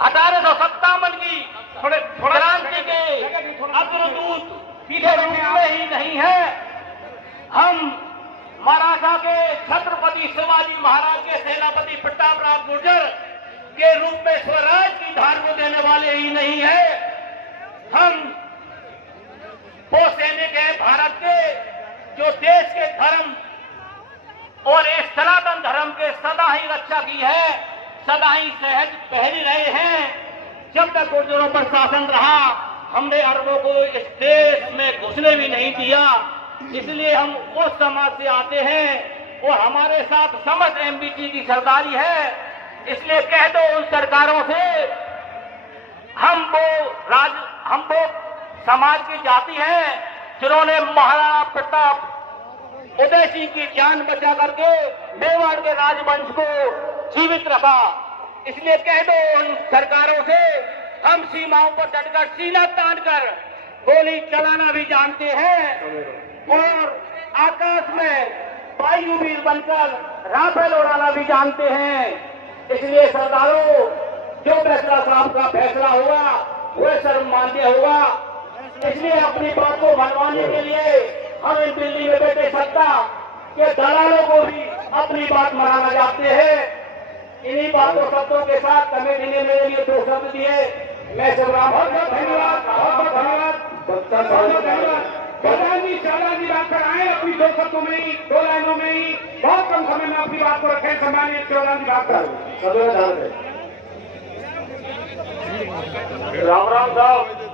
1857 की क्रांति के अग्रदूत के रूप में ही नहीं है, हम मराठा के छत्रपति शिवाजी महाराज के सेनापति प्रतापराव गुर्जर के रूप में स्वराज की धार को देने वाले ही नहीं है, हम वो सैनिक हैं भारत के जो देश के धर्म और इस सनातन धर्म के सदा ही रक्षा की है, सदा ही सहज पहन रहे हैं। जब तक गुर्जरों पर शासन रहा, हमने अरबों को इस देश में घुसने भी नहीं दिया। इसलिए हम उस समाज से आते हैं और हमारे साथ समस्त एमबीटी की सरदारी है। इसलिए कह दो उन सरकारों से, हम वो समाज की जाति है जिन्होंने महाराणा प्रताप उदय सिंह की जान बचा करके मेवाड़ के राजवंश को जीवित रखा। इसलिए कह दो उन सरकारों से, हम सीमाओं पर डटकर सीना तान कर गोली चलाना भी जानते हैं और आकाश में वायुवीर बनकर राफेल उड़ाना भी जानते हैं। इसलिए सरदारों, जो फैसला साहब का फैसला होगा वह सर्वमान्य होगा। इसलिए अपनी बात को मनवाने के लिए हम इन दिल्ली में बैठे सत्ता के दलालों को भी अपनी बात मनाना चाहते हैं। इन्हीं बातों शब्दों के साथ कमेटी ने मेरे लिए 2 शब्द दिए। मैं संग्राम बहुत बहुत धन्यवाद, बहुत बहुत धन्यवाद। प्रधान जी शाहजहां जी बात कर आए अपनी 2 शब्दों में ही, 2 लाइनों में ही, बहुत कम समय में अपनी बात को रखें। सम्मानित शाहजहां जी बात कर। राम राम साहब।